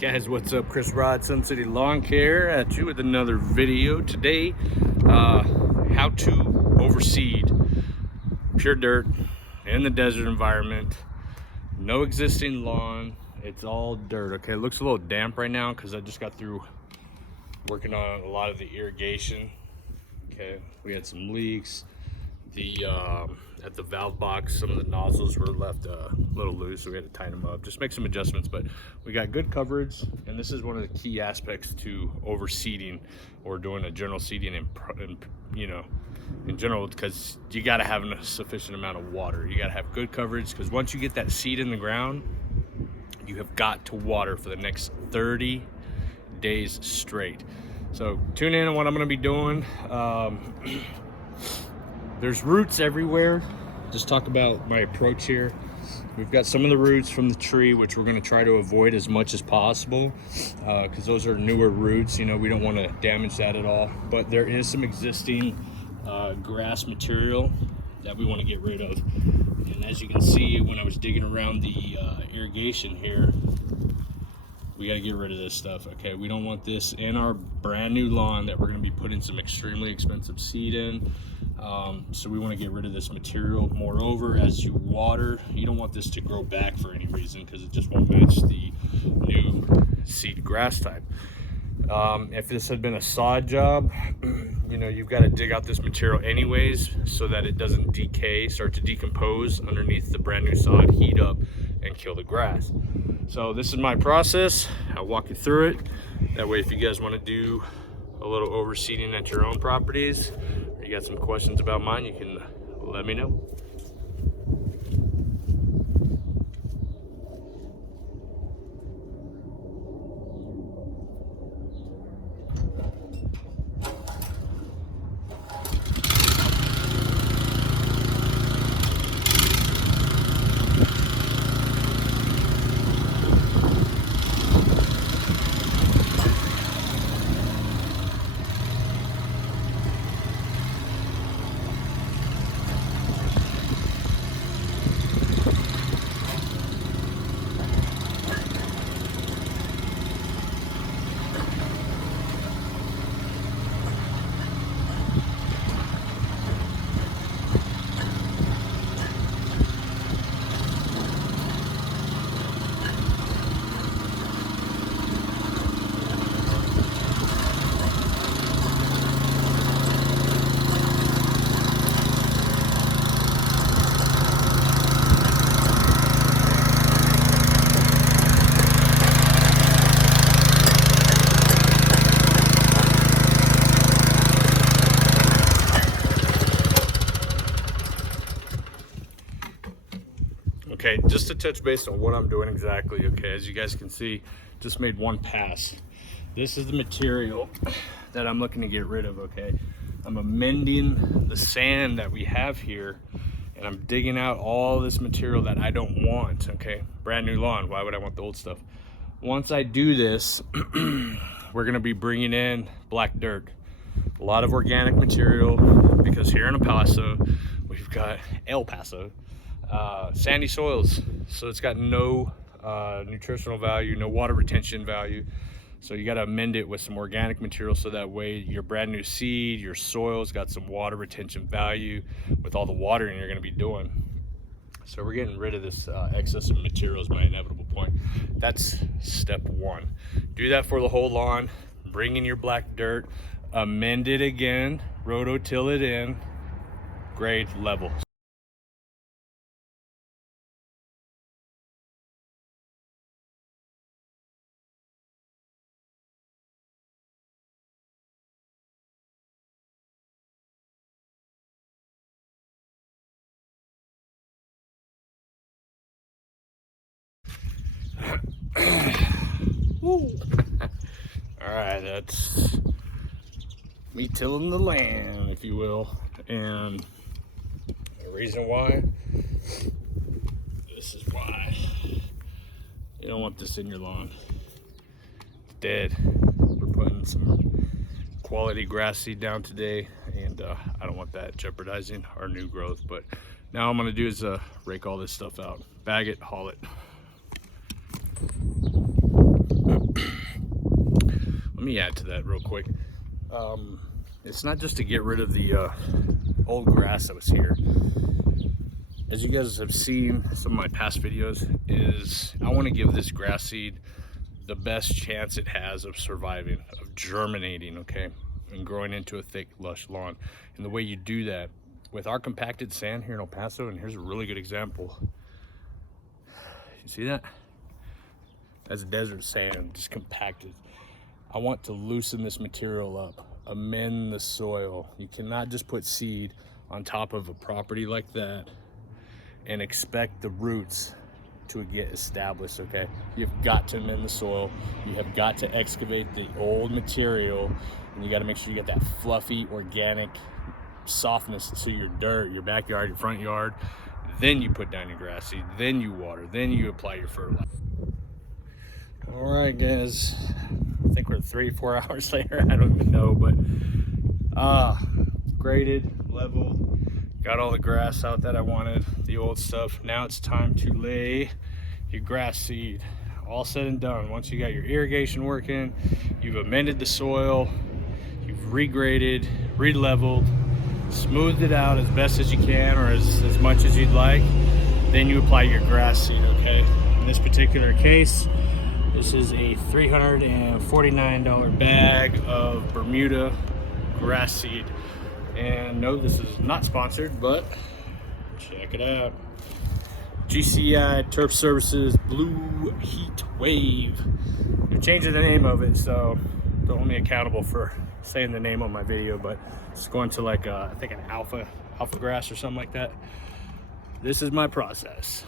Guys, what's up? Chris Rod, Sun City Lawn Care at you with another video today. How to overseed pure dirt in the desert environment. No existing lawn, it's all dirt. Okay, it looks a little damp right now because I just got through working on a lot of the irrigation. Okay, we had some leaks. At the valve box, some of the nozzles were left a little loose, so we had to tighten them up, just make some adjustments. But we got good coverage, and this is one of the key aspects to overseeding or doing a general seeding in general, because you got to have a sufficient amount of water. You got to have good coverage, because once you get that seed in the ground, you have got to water for the next 30 days straight. So tune in on what I'm going to be doing. There's roots everywhere. Just talk about my approach here. We've got some of the roots from the tree, which we're going to try to avoid as much as possible, because those are newer roots. You know, we don't want to damage that at all. But there is some existing grass material that we want to get rid of. And as you can see, when I was digging around the irrigation here, we got to get rid of this stuff. Okay, we don't want this in our brand new lawn that we're going to be putting some extremely expensive seed in. So we want to get rid of this material. Moreover, as you water, you don't want this to grow back for any reason, because it just won't match the new seed grass type. If this had been a sod job, you know, you've got to dig out this material anyways so that it doesn't decay, start to decompose underneath the brand new sod, heat up and kill the grass. So this is my process. I'll walk you through it. That way, if you guys want to do a little overseeding at your own properties, or you got some questions about mine, you can let me know. Okay, just to touch base on what I'm doing exactly. Okay, as you guys can see, just made one pass. This is the material that I'm looking to get rid of. Okay, I'm amending the sand that we have here, and I'm digging out all this material that I don't want. Okay, brand new lawn, why would I want the old stuff? Once I do this, we're gonna be bringing in black dirt, a lot of organic material, because here in El Paso, sandy soils, so it's got no nutritional value, no water retention value. So you got to amend it with some organic material, so that way your brand new seed, your soil's got some water retention value with all the watering you're going to be doing. So we're getting rid of this excess of materials by inevitable point. That's step one. Do that for the whole lawn. Bring in your black dirt, amend it again, rototill it in, grade level. All right, that's me tilling the land, if you will. And the reason why, this is why. You don't want this in your lawn. It's dead. We're putting some quality grass seed down today, and I don't want that jeopardizing our new growth. But now I'm gonna do is rake all this stuff out, bag it, haul it. me add to that real quick. It's not just to get rid of the old grass that was here. As you guys have seen some of my past videos, is I want to give this grass seed the best chance it has of surviving, of germinating, okay, and growing into a thick, lush lawn. And the way you do that with our compacted sand here in El Paso, and here's a really good example. You see that? That's desert sand, just compacted. I want to loosen this material up, amend the soil. You cannot just put seed on top of a property like that and expect the roots to get established, okay? You've got to amend the soil. You have got to excavate the old material, and you got to make sure you get that fluffy, organic softness to your dirt, your backyard, your front yard. Then you put down your grass seed, then you water, then you apply your fertilizer. All right, guys, I think we're 3-4 hours later. I don't even know, but graded, leveled, got all the grass out that I wanted, the old stuff. Now it's time to lay your grass seed. All said and done. Once you got your irrigation working, you've amended the soil, you've regraded, re-leveled, smoothed it out as best as you can, or as much as you'd like, then you apply your grass seed, okay? In this particular case, this is a $349 bag of Bermuda grass seed. And no, this is not sponsored, but check it out. GCI Turf Services Blue Heat Wave. They're changing the name of it, so don't hold me accountable for saying the name on my video, but it's going to like I think an alpha grass or something like that. This is my process.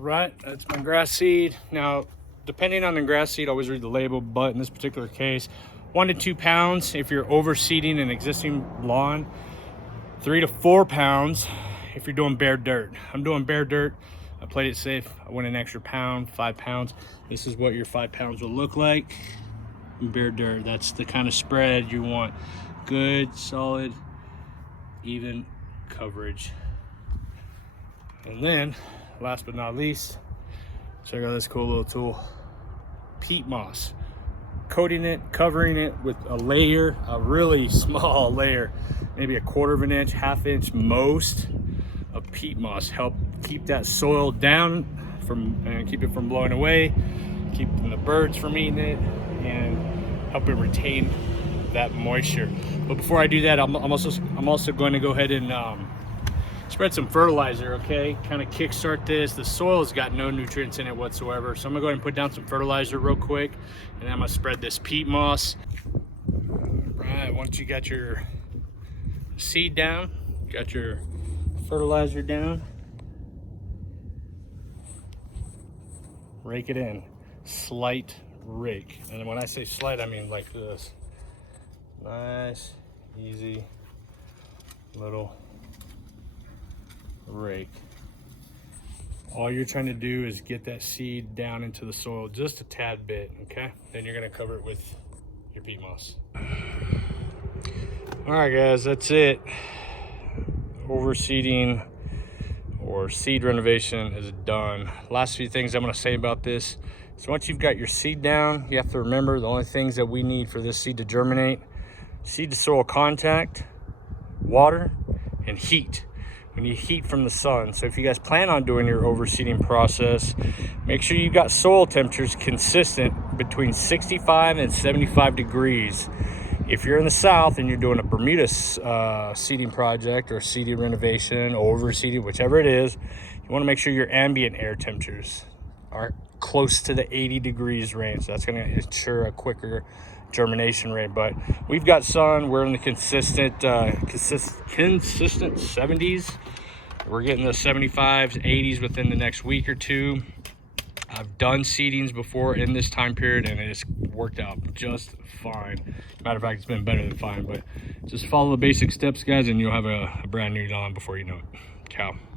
Right, that's my grass seed. Now, depending on the grass seed, always read the label, but in this particular case, 1 to 2 pounds if you're overseeding an existing lawn. 3 to 4 pounds if you're doing bare dirt. I'm doing bare dirt. I played it safe. I went an extra pound, 5 pounds. This is what your 5 pounds will look like in bare dirt. That's the kind of spread you want. Good, solid, even coverage. And then, last but not least, check out this cool little tool. Peat moss. Coating it, covering it with a layer, a really small layer, maybe a 1/4 of an inch, 1/2 inch most of peat moss. Help keep that soil down and keep it from blowing away, keeping the birds from eating it, and help it retain that moisture. But before I do that, I'm also going to go ahead and spread some fertilizer, okay? Kind of kickstart this. The soil has got no nutrients in it whatsoever. So I'm gonna go ahead and put down some fertilizer real quick, and then I'm gonna spread this peat moss. All right, once you got your seed down, got your fertilizer down, rake it in. Slight rake. And when I say slight, I mean like this. Nice, easy little rake. All you're trying to do is get that seed down into the soil just a tad bit, okay? Then you're gonna cover it with your peat moss. All right, guys, that's it. Overseeding or seed renovation is done. Last few things I'm gonna say about this. So once you've got your seed down, you have to remember the only things that we need for this seed to germinate: seed to soil contact, water, and heat. We need heat from the sun. So if you guys plan on doing your overseeding process, make sure you got soil temperatures consistent between 65 and 75 degrees. If you're in the south and you're doing a Bermuda seeding project or seeding renovation or overseeding, whichever it is, you want to make sure your ambient air temperatures are close to the 80 degrees range. That's going to ensure a quicker germination rate. But we've got sun. We're in the consistent 70s. We're getting the 75s, 80s within the next week or two. I've done seedings before in this time period, and it's worked out just fine. Matter of fact, it's been better than fine. But just follow the basic steps, guys, and you'll have a brand new lawn before you know it. Ciao.